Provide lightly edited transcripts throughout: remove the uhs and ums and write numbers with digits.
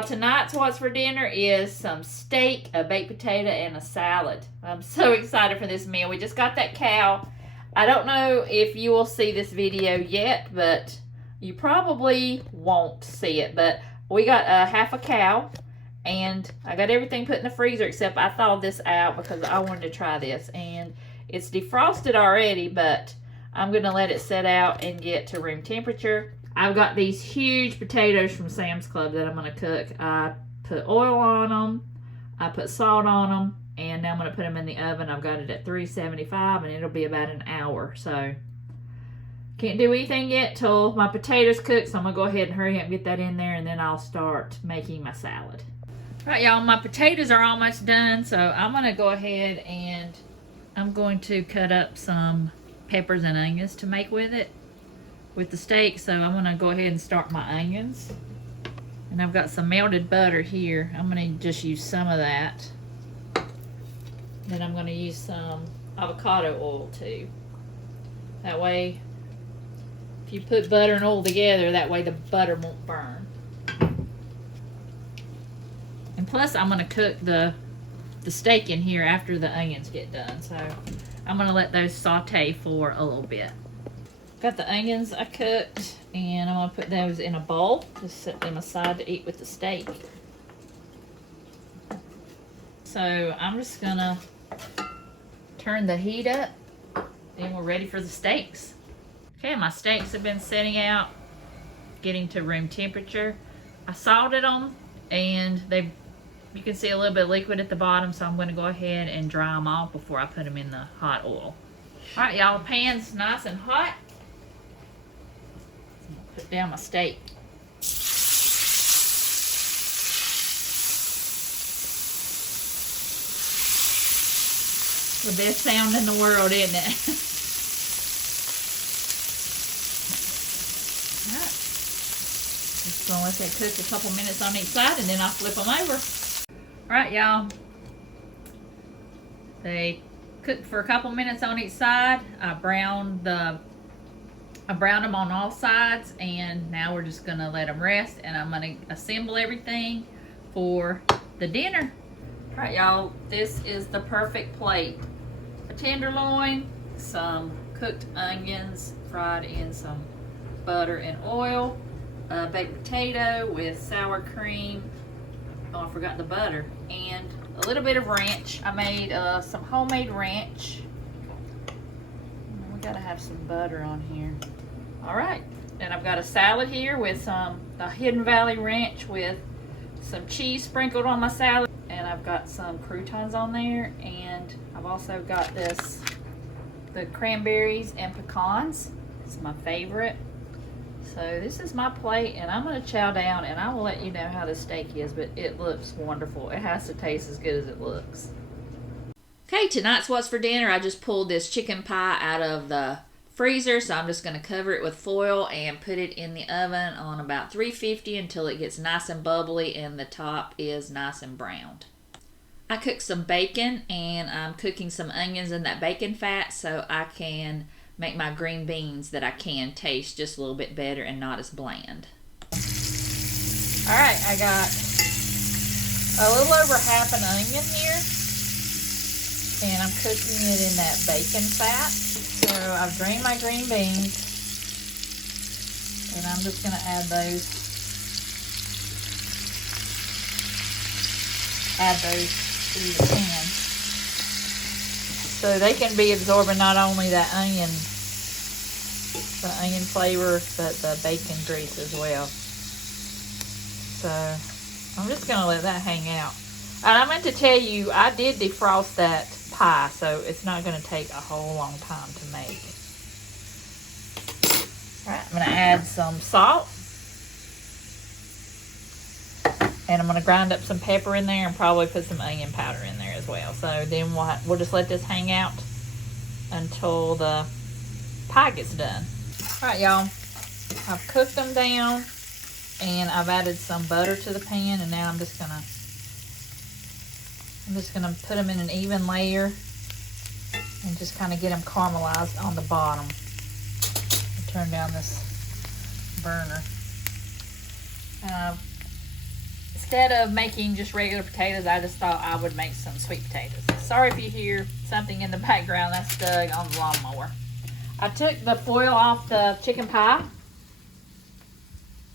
y'all, tonight's what's for dinner is some steak, a baked potato, and a salad. I'm so excited for this meal. We just got that cow. I don't know if you will see this video yet, but you probably won't see it. But we got half a cow, and I got everything put in the freezer except I thawed this out because I wanted to try this. And it's defrosted already, but I'm going to let it set out and get to room temperature. I've got these huge potatoes from Sam's Club that I'm going to cook. I put oil on them, I put salt on them, and now I'm going to put them in the oven. I've got it at 375, and it'll be about an hour. So, can't do anything yet till my potatoes cook, so I'm going to go ahead and hurry up and get that in there, and then I'll start making my salad. All right, y'all, my potatoes are almost done, so I'm going to go ahead and I'm going to cut up some peppers and onions to make with it. With the steak, so I'm gonna go ahead and start my onions. And I've got some melted butter here. I'm gonna just use some of that. Then I'm gonna use some avocado oil too. That way, if you put butter and oil together, that way the butter won't burn. And plus, I'm gonna cook the steak in here after the onions get done. So I'm gonna let those saute for a little bit. Got the onions I cooked, and I'm going to put those in a bowl. Just set them aside to eat with the steak. So I'm just going to turn the heat up, and we're ready for the steaks. Okay, my steaks have been setting out, getting to room temperature. I salted them, and you can see a little bit of liquid at the bottom, so I'm going to go ahead and dry them off before I put them in the hot oil. All right, y'all, the pan's nice and hot. Put down my steak. The best sound in the world, isn't it? Alright. Just gonna let that cook a couple minutes on each side, and then I'll flip them over. Alright, y'all. They cooked for a couple minutes on each side. I browned them on all sides, and now we're just gonna let them rest, and I'm gonna assemble everything for the dinner. All right, y'all, this is the perfect plate. A tenderloin, some cooked onions fried in some butter and oil, a baked potato with sour cream, oh, I forgot the butter, and a little bit of ranch. I made some homemade ranch. We gotta have some butter on here. All right, and I've got a salad here with the Hidden Valley Ranch with some cheese sprinkled on my salad, and I've got some croutons on there, and I've also got the cranberries and pecans. This is my favorite. So this is my plate, and I'm gonna chow down, and I will let you know how the steak is, but it looks wonderful. It has to taste as good as it looks. Okay, tonight's what's for dinner. I just pulled this chicken pie out of the freezer, so I'm just going to cover it with foil and put it in the oven on about 350 until it gets nice and bubbly and the top is nice and browned. I cooked some bacon, and I'm cooking some onions in that bacon fat so I can make my green beans that I can taste just a little bit better and not as bland. Alright, I got a little over half an onion here, and I'm cooking it in that bacon fat. So I've drained my green beans, and I'm just going to add those to the pan. So they can be absorbing not only the onion flavor, but the bacon grease as well. So I'm just going to let that hang out. And I meant to tell you, I did defrost that pie, so it's not going to take a whole long time to make. Alright, I'm going to add some salt, and I'm going to grind up some pepper in there and probably put some onion powder in there as well. So then we'll just let this hang out until the pie gets done. Alright, y'all, I've cooked them down, and I've added some butter to the pan, and now I'm just gonna put them in an even layer and just kind of get them caramelized on the bottom. I'll turn down this burner. It's instead of making just regular potatoes, I just thought I would make some sweet potatoes. Sorry if you hear something in the background. That's Doug on the lawnmower. I took the foil off the chicken pie.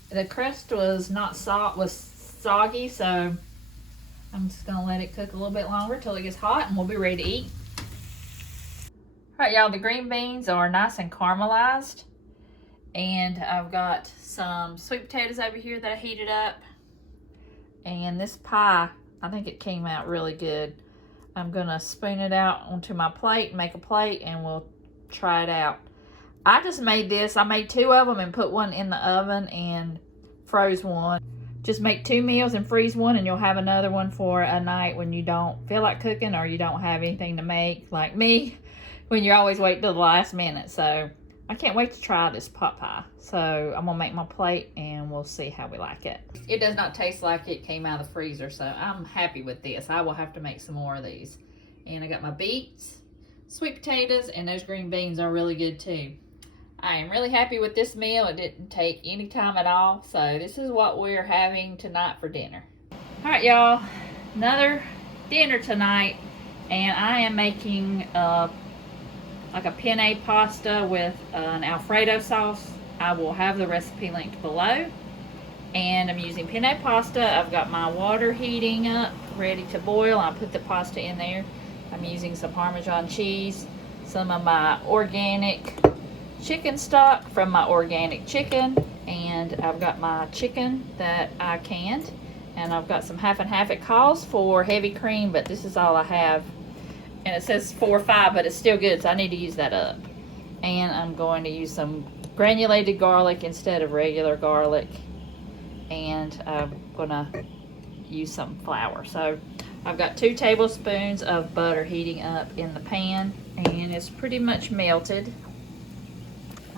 The crust was soggy, so I'm just gonna let it cook a little bit longer till it gets hot, and we'll be ready to eat. All right, y'all, the green beans are nice and caramelized, and I've got some sweet potatoes over here that I heated up, and this pie, I think it came out really good. I'm gonna spoon it out onto my plate, make a plate, and we'll try it out. I just made this. I made 2 of them and put one in the oven and froze one. Just make 2 meals and freeze one, and you'll have another one for a night when you don't feel like cooking or you don't have anything to make, like me, when you're always waiting till the last minute. So I can't wait to try this pot pie. So I'm gonna make my plate and we'll see how we like it. It does not taste like it came out of the freezer, so I'm happy with this. I will have to make some more of these. And I got my beets, sweet potatoes, and those green beans are really good too. I am really happy with this meal. It didn't take any time at all. So this is what we're having tonight for dinner. All right, y'all, another dinner tonight. And I am making like a penne pasta with an Alfredo sauce. I will have the recipe linked below. And I'm using penne pasta. I've got my water heating up, ready to boil. I put the pasta in there. I'm using some Parmesan cheese, some of my organic chicken stock from my organic chicken, and I've got my chicken that I canned, and I've got some half and half. It calls for heavy cream, but this is all I have, and it says 4 or 5, but it's still good, so I need to use that up. And I'm going to use some granulated garlic instead of regular garlic, and I'm gonna use some flour. So I've got 2 tablespoons of butter heating up in the pan, and it's pretty much melted.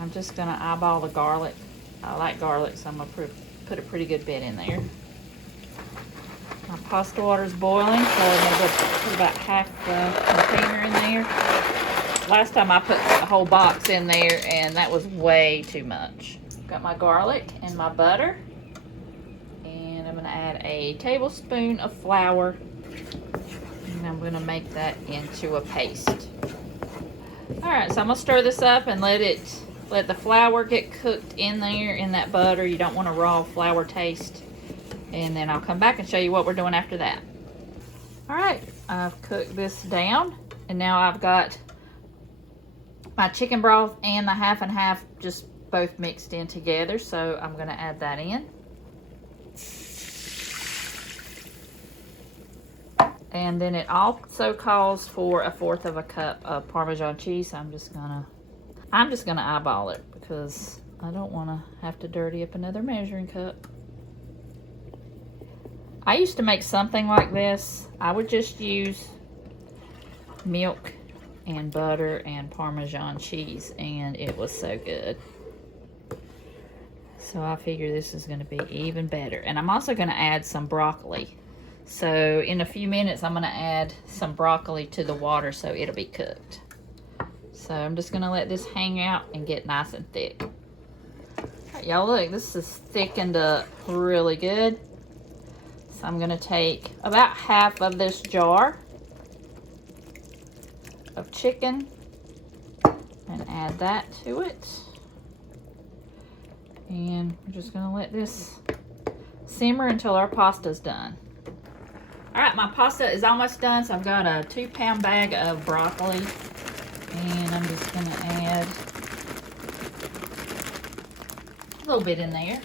I'm just gonna eyeball the garlic. I like garlic, so I'm gonna put a pretty good bit in there. My pasta water's boiling, so I'm gonna put about half the container in there. Last time I put a whole box in there, and that was way too much. Got my garlic and my butter, and I'm gonna add a tablespoon of flour, and I'm gonna make that into a paste. All right, so I'm gonna stir this up and let the flour get cooked in there in that butter. You don't want a raw flour taste. And then I'll come back and show you what we're doing after that. All right, I've cooked this down, and now I've got my chicken broth and the half and half just both mixed in together. So I'm gonna add that in. And then it also calls for 1/4 cup of Parmesan cheese. I'm just gonna eyeball it because I don't want to have to dirty up another measuring cup. I used to make something like this. I would just use milk and butter and Parmesan cheese, and it was so good. So I figure this is going to be even better. And I'm also going to add some broccoli. So in a few minutes, I'm going to add some broccoli to the water so it'll be cooked. So I'm just gonna let this hang out and get nice and thick. Right, y'all, look, this is thickened up really good. So I'm gonna take about half of this jar of chicken and add that to it. And we're just gonna let this simmer until our pasta's done. All right, my pasta is almost done, so I've got a 2-pound bag of broccoli. And I'm just going to add a little bit in there.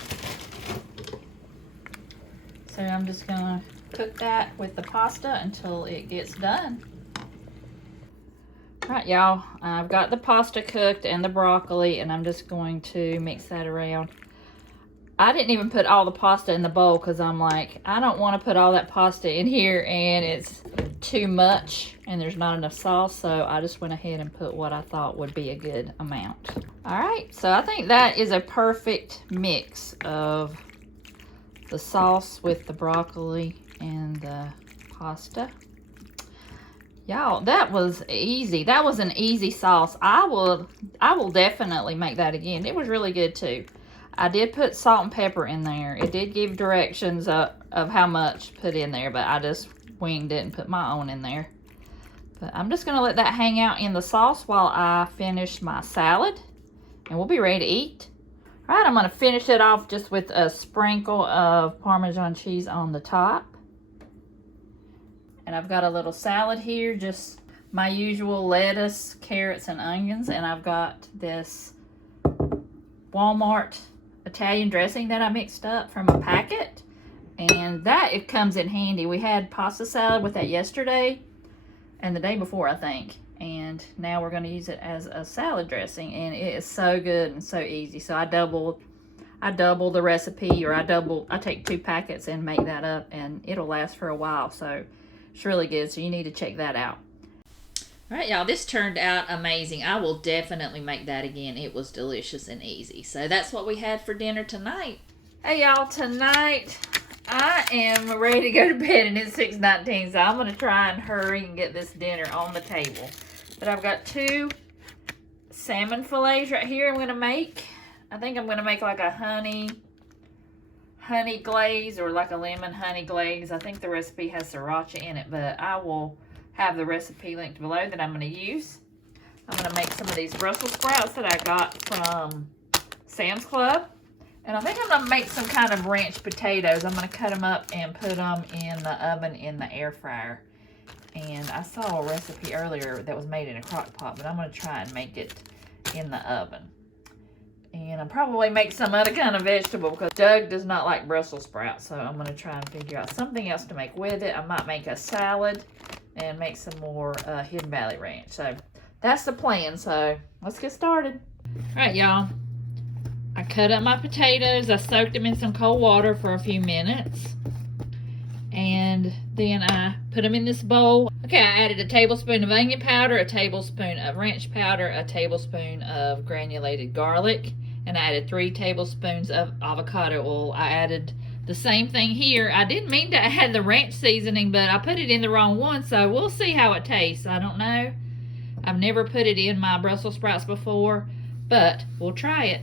So I'm just going to cook that with the pasta until it gets done. All right, y'all, I've got the pasta cooked and the broccoli, and I'm just going to mix that around. I didn't even put all the pasta in the bowl because I'm like, I don't want to put all that pasta in here and it's too much and there's not enough sauce, so I just went ahead and put what I thought would be a good amount. All right, so I think that is a perfect mix of the sauce with the broccoli and the pasta. Y'all, that was easy. That was an easy sauce. I will definitely make that again. It was really good too. I did put salt and pepper in there. It did give directions of how much to put in there, but I just winged it and put my own in there. But I'm just going to let that hang out in the sauce while I finish my salad. And we'll be ready to eat. All right, I'm going to finish it off just with a sprinkle of Parmesan cheese on the top. And I've got a little salad here, just my usual lettuce, carrots, and onions. And I've got this Walmart Italian dressing that I mixed up from a packet. And that, it comes in handy. We had pasta salad with that yesterday and the day before, I think. And now we're going to use it as a salad dressing. And it is so good and so easy. So I double the recipe, or I take 2 packets and make that up, and it'll last for a while. So it's really good. So you need to check that out. All right, y'all, this turned out amazing. I will definitely make that again. It was delicious and easy. So that's what we had for dinner tonight. Hey, y'all, tonight I am ready to go to bed, and it's 6:19, so I'm going to try and hurry and get this dinner on the table. But I've got 2 salmon fillets right here I'm going to make. I think I'm going to make like a honey glaze, or like a lemon honey glaze. I think the recipe has Sriracha in it, but I will have the recipe linked below that I'm going to use. I'm going to make some of these Brussels sprouts that I got from Sam's Club. And I think I'm going to make some kind of ranch potatoes. I'm going to cut them up and put them in the oven in the air fryer. And I saw a recipe earlier that was made in a crock pot, but I'm going to try and make it in the oven. And I'll probably make some other kind of vegetable because Doug does not like Brussels sprouts. So I'm going to try and figure out something else to make with it. I might make a salad and make some more Hidden Valley Ranch. So that's the plan. So let's get started. All right, y'all. I cut up my potatoes. I soaked them in some cold water for a few minutes. And then I put them in this bowl. Okay, I added a tablespoon of onion powder, a tablespoon of ranch powder, a tablespoon of granulated garlic, and I added 3 tablespoons of avocado oil. I added the same thing here. I didn't mean to add the ranch seasoning, but I put it in the wrong one, so we'll see how it tastes. I don't know. I've never put it in my Brussels sprouts before, but we'll try it.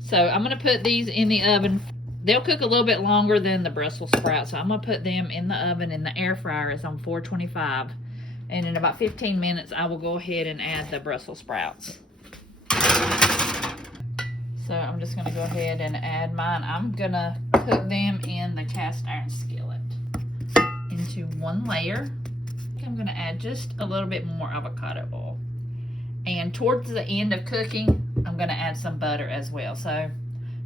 So I'm going to put these in the oven. They'll cook a little bit longer than the Brussels sprouts, so I'm going to put them in the oven in the air fryer. It's on 425. And in about 15 minutes, I will go ahead and add the Brussels sprouts. So I'm just going to go ahead and add mine. I'm going to cook them in the cast iron skillet into one layer. I'm going to add just a little bit more avocado oil. And towards the end of cooking, I'm going to add some butter as well. So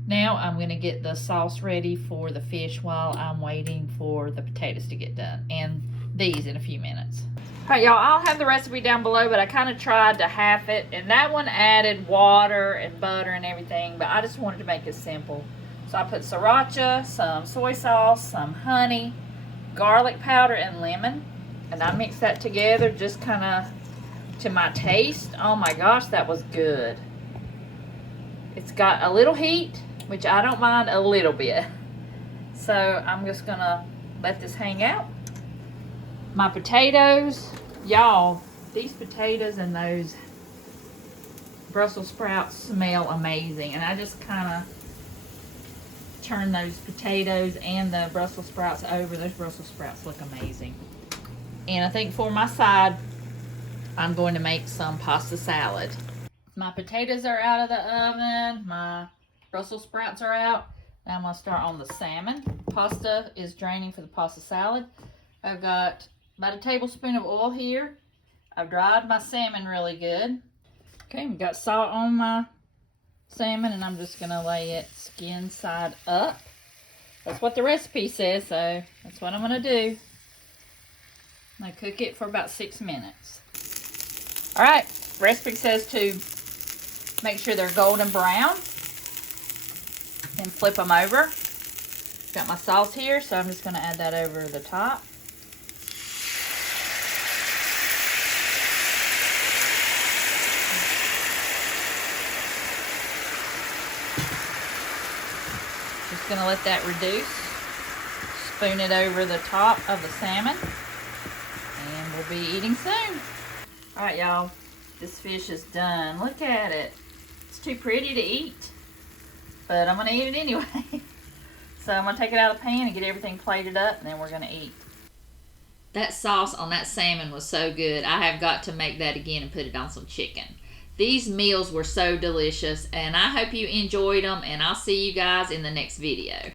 now I'm going to get the sauce ready for the fish while I'm waiting for the potatoes to get done. And these in a few minutes. All right, y'all, I'll have the recipe down below, but I kind of tried to half it. And that one added water and butter and everything, but I just wanted to make it simple. So I put Sriracha, some soy sauce, some honey, garlic powder, and lemon. And I mixed that together just kind of to my taste. Oh my gosh, that was good. It's got a little heat, which I don't mind a little bit. So I'm just gonna let this hang out. My potatoes, y'all, these potatoes and those Brussels sprouts smell amazing. And I just kind of turn those potatoes and the Brussels sprouts over. Those Brussels sprouts look amazing. And I think for my side, I'm going to make some pasta salad. My potatoes are out of the oven. My Brussels sprouts are out. Now I'm going to start on the salmon. Pasta is draining for the pasta salad. I've got about a tablespoon of oil here. I've dried my salmon really good. Okay, I've got salt on my salmon, and I'm just going to lay it skin side up. That's what the recipe says, so that's what I'm going to do. I'm going to cook it for about 6 minutes. All right, recipe says to make sure they're golden brown and flip them over. Got my sauce here, so I'm just going to add that over the top. Just going to let that reduce. Spoon it over the top of the salmon, and we'll be eating soon. All right, y'all, this fish is done. Look at it. It's too pretty to eat. but I'm gonna eat it anyway. So I'm gonna take it out of the pan and get everything plated up, and then we're gonna eat. That sauce on that salmon was so good. I have got to make that again and put it on some chicken. These meals were so delicious, and I hope you enjoyed them, and I'll see you guys in the next video.